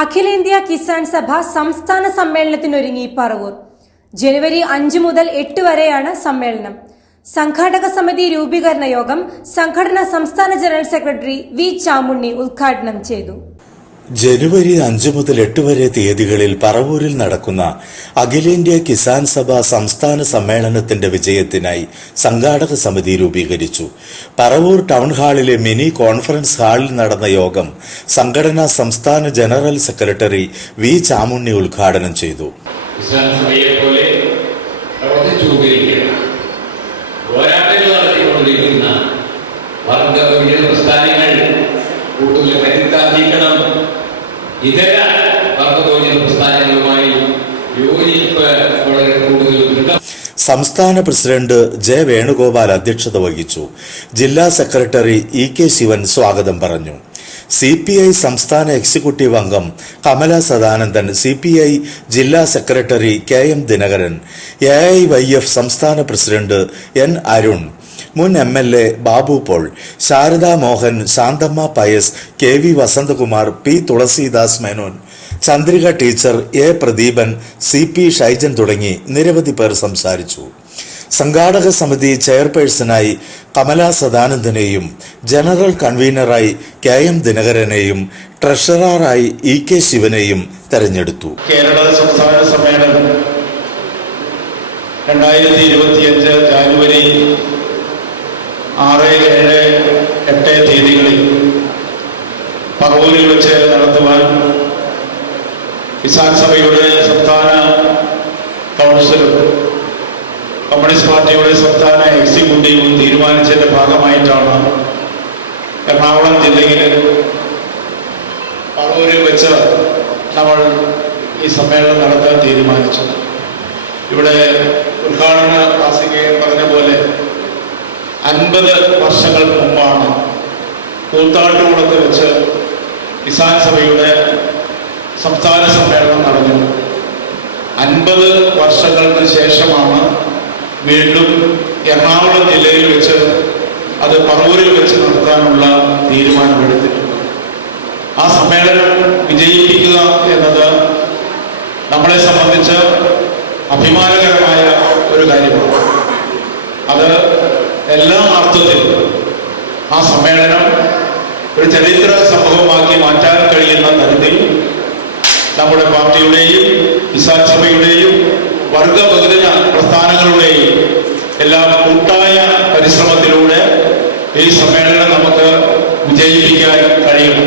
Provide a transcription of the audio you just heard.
അഖിലേന്ത്യാ കിസാൻ സഭ സംസ്ഥാന സമ്മേളനത്തിനൊരുങ്ങി പറവൂർ. ജനുവരി 5 മുതൽ 8 വരെയാണ് സമ്മേളനം. സംഘാടക സമിതി രൂപീകരണ യോഗം സംഘടനാ സംസ്ഥാന ജനറൽ സെക്രട്ടറി വി ചാമുണ്ണി ഉദ്ഘാടനം ചെയ്തു. ജനുവരി 5 മുതൽ 8 വരെ തീയതികളിൽ പറവൂരിൽ നടക്കുന്ന അഖിലേന്ത്യാ കിസാൻ സഭ സംസ്ഥാന സമ്മേളനത്തിന്റെ വിജയത്തിനായി സംഘാടക സമിതി രൂപീകരിച്ചു. പറവൂർ ടൗൺ ഹാളിലെ മിനി കോൺഫറൻസ് ഹാളിൽ നടന്ന യോഗം സംഘടനാ സംസ്ഥാന ജനറൽ സെക്രട്ടറി വി ചാമുണ്ണി ഉദ്ഘാടനം ചെയ്തു. ഇതര വർഗബോധന പ്രസ്ഥാനങ്ങളുമായി യോജിപ്പ് വളരെ കൂടുതൽ. സംസ്ഥാന പ്രസിഡന്റ് ജെ വേണുഗോപാൽ അധ്യക്ഷത വഹിച്ചു. ജില്ലാ സെക്രട്ടറി ഇ കെ ശിവൻ സ്വാഗതം പറഞ്ഞു. CPI സംസ്ഥാന എക്സിക്യൂട്ടീവ് അംഗം കമല സദാനന്ദൻ, CPI ജില്ലാ സെക്രട്ടറി KM ദിനകരൻ, AIYF സംസ്ഥാന പ്രസിഡന്റ് N അരുൺ, മുൻ MLA Babu Paul, Sharada Mohan, Shanthamma Pius, KV Vasanthakumar, P Thulasidas Menon, Chandrika teacher, A Pradeepan, CP Shaijan തുടങ്ങി നിരവധി പേർ സംസാരിച്ചു. സംഘാടക സമിതി ചെയർപേഴ്സണായി കമല സദാനന്ദനെയും ജനറൽ കൺവീനറായി KM ദിനകരനെയും ട്രഷററായി ഇ കെ ശിവനെയും തെരഞ്ഞെടുത്തു. കേരള സംസ്ഥാന സമ്മേളനം 2025 ജാനുവരി 6, 7, 8 തീയതികളിൽ പറവൂരിൽ വെച്ച് നടത്തുവാൻ കിസാൻ സഭയുടെ സംസ്ഥാന കൗൺസിലും കമ്മ്യൂണിസ്റ്റ് പാർട്ടിയുടെ സംസ്ഥാന എക്സിക്യൂട്ടീവും തീരുമാനിച്ചതിന്റെ ഭാഗമായിട്ടാണ് എറണാകുളം ജില്ലയിൽ പറവൂരിൽ വെച്ച് നമ്മൾ ഈ സമ്മേളനം നടത്താൻ തീരുമാനിച്ചത്. ഇവിടെ ഉദ്ഘാടന വാസികയിൽ പറഞ്ഞ പോലെ 50 വർഷങ്ങൾക്ക് മുമ്പാണ് കൂത്താട്ടുകുളത്ത് വെച്ച് കിസാൻ സഭയുടെ സംസ്ഥാന സമ്മേളനം നടന്നത്. 50 വർഷങ്ങൾക്ക് ശേഷമാണ് വീണ്ടും എറണാകുളം ജില്ലയിൽ വെച്ച് അത് പറവൂരിൽ വെച്ച് നടത്താനുള്ള തീരുമാനമെടുത്തിട്ടുണ്ട്. ആ സമ്മേളനം വിജയിപ്പിക്കുക എന്നത് നമ്മളെ സംബന്ധിച്ച് അഭിമാനകരമായ ഒരു കാര്യമാണ്. അത് എല്ലാ അർത്ഥത്തിലും ആ സമ്മേളനം ഒരു ചരിത്ര സംഭവമാക്കി മാറ്റാൻ കഴിയുന്ന തരത്തിൽ നമ്മുടെ പാർട്ടിയുടെയും കിസാൻ സഭയുടെയും വർഗ ബഹുജന പ്രസ്ഥാനങ്ങളുടെയും എല്ലാം കൂട്ടായ പരിശ്രമത്തിലൂടെ ഈ സമ്മേളനം നമുക്ക് വിജയിപ്പിക്കാൻ കഴിയും.